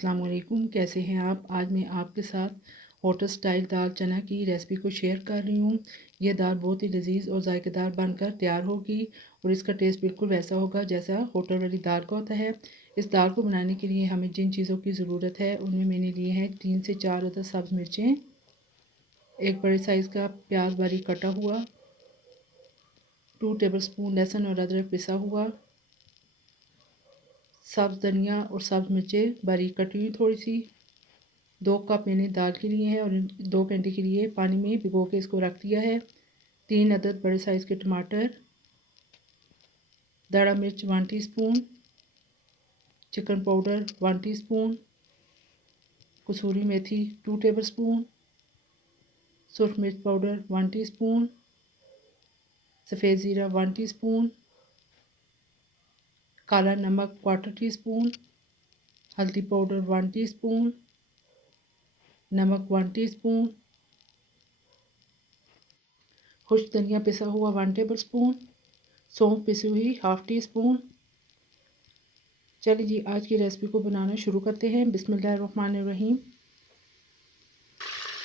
अस्सलाम वालेकुम। कैसे हैं आप? आज मैं आपके साथ होटल स्टाइल दाल चना की रेसिपी को शेयर कर रही हूँ। ये दाल बहुत ही लजीज और जायकेदार बनकर तैयार होगी और इसका टेस्ट बिल्कुल वैसा होगा जैसा होटल वाली दाल का होता है। इस दाल को बनाने के लिए हमें जिन चीज़ों की ज़रूरत है उनमें मैंने लिए हैं 3 से 4 अदद सब्ज़ मिर्चें, एक बड़े साइज़ का प्याज बारीक कटा हुआ, 2 टेबलस्पून लहसुन और अदरक पिसा हुआ, सब्ज़ धनिया और सब्ज़ मिर्चें बारीक कटी हुई थोड़ी सी, 2 कप मैंने दाल के लिए हैं और 2 घंटे के लिए पानी में भिगो के इसको रख दिया है। 3 अदद बड़े साइज़ के टमाटर, दड़ा मिर्च 1 टीस्पून, चिकन पाउडर 1 टीस्पून, कसूरी मेथी 2 टेबलस्पून, सुरख मिर्च पाउडर 1 टीस्पून, सफ़ेद ज़ीरा 1 टीस्पून, काला नमक 1/4 टीस्पून, हल्दी पाउडर 1 टीस्पून, नमक 1 टीस्पून, खुश्क धनिया पिसा हुआ 1 टेबलस्पून, सौंफ पिसी हुई 1/2 टीस्पून। चलिए जी आज की रेसिपी को बनाना शुरू करते हैं। बिस्मिल्लाहिर्रहमानिर्रहीम।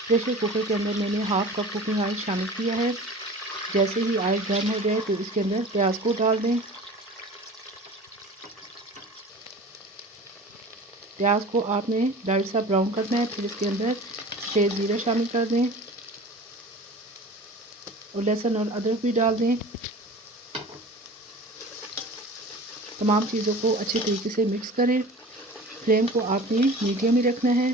प्रेशर कुकर के अंदर मैंने 1/2 कप कुकिंग ऑयल शामिल किया है। जैसे ही ऑयल गर्म हो जाए तो इसके अंदर प्याज को डाल दें। प्याज को आपने लाइट सा ब्राउन करना है। फिर इसके अंदर सफ़ेद ज़ीरा शामिल कर दें और लहसुन और अदरक भी डाल दें। तमाम चीज़ों को अच्छे तरीके से मिक्स करें। फ्लेम को आपने मीडियम ही रखना है।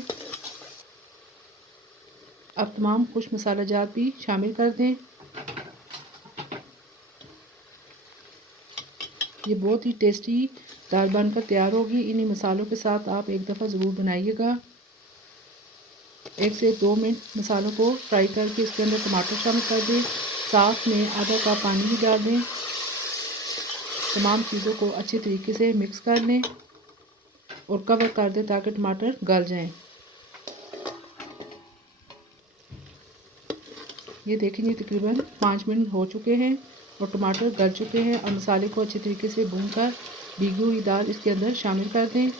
अब तमाम खुश्क मसाला जात भी शामिल कर दें। ये बहुत ही टेस्टी दाल बनकर तैयार होगी। इन्हीं मसालों के साथ आप एक दफ़ा ज़रूर बनाइएगा। 1 से 2 मिनट मसालों को फ्राई करके इसके अंदर टमाटर शामिल कर दें। साथ में आधा कप पानी भी डाल दें। तमाम चीज़ों को अच्छे तरीके से मिक्स कर लें और कवर कर दें ताकि टमाटर गल जाएं। ये देखेंगे तकरीबन 5 मिनट हो चुके हैं और टमाटर गल चुके हैं। और मसाले को अच्छे तरीके से भूनकर भीगी हुई दाल इसके अंदर शामिल कर दें।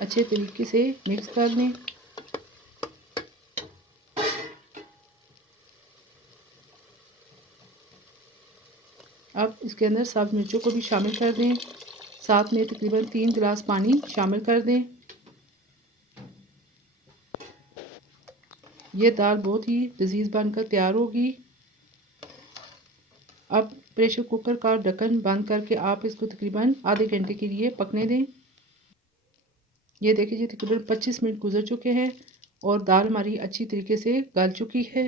अच्छे तरीके से मिक्स कर लें। अब इसके अंदर सब्ज़ मिर्चों को भी शामिल कर दें। साथ में तकरीबन 3 गिलास पानी शामिल कर दें। ये दाल बहुत ही लजीज बनकर तैयार होगी। अब प्रेशर कुकर का ढक्कन बंद करके आप इसको तकरीबन आधे घंटे के लिए पकने दें। ये देखिए जी तकरीबन 25 मिनट गुजर चुके हैं और दाल हमारी अच्छी तरीके से गल चुकी है।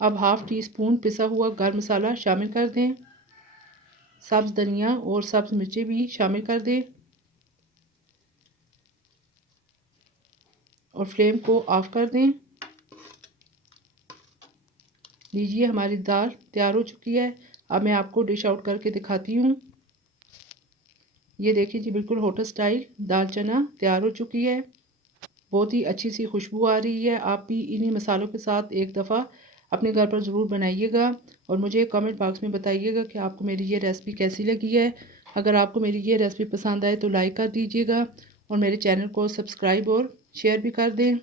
अब 1/2 टीस्पून पिसा हुआ गरम मसाला शामिल कर दें। सब्ज़ धनिया और सब्ज़ मिर्चें भी शामिल कर दें और फ्लेम को ऑफ कर दें। लीजिए हमारी दाल तैयार हो चुकी है। अब मैं आपको डिश आउट करके दिखाती हूँ। ये देखिए जी बिल्कुल होटल स्टाइल दाल चना तैयार हो चुकी है। बहुत ही अच्छी सी खुशबू आ रही है। आप भी इन्हीं मसालों के साथ एक दफ़ा अपने घर पर ज़रूर बनाइएगा और मुझे कमेंट बॉक्स में बताइएगा कि आपको मेरी ये रेसिपी कैसी लगी है। अगर आपको मेरी ये रेसिपी पसंद आए तो लाइक कर दीजिएगा और मेरे चैनल को सब्सक्राइब और शेयर भी कर दें।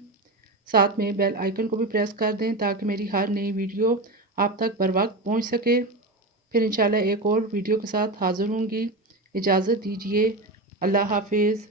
साथ में बेल आइकन को भी प्रेस कर दें ताकि मेरी हर नई वीडियो आप तक बर वक्त पहुँच सके। फिर इंशाल्लाह एक और वीडियो के साथ हाज़िर होंगी। इजाज़त दीजिए। अल्लाह हाफिज़।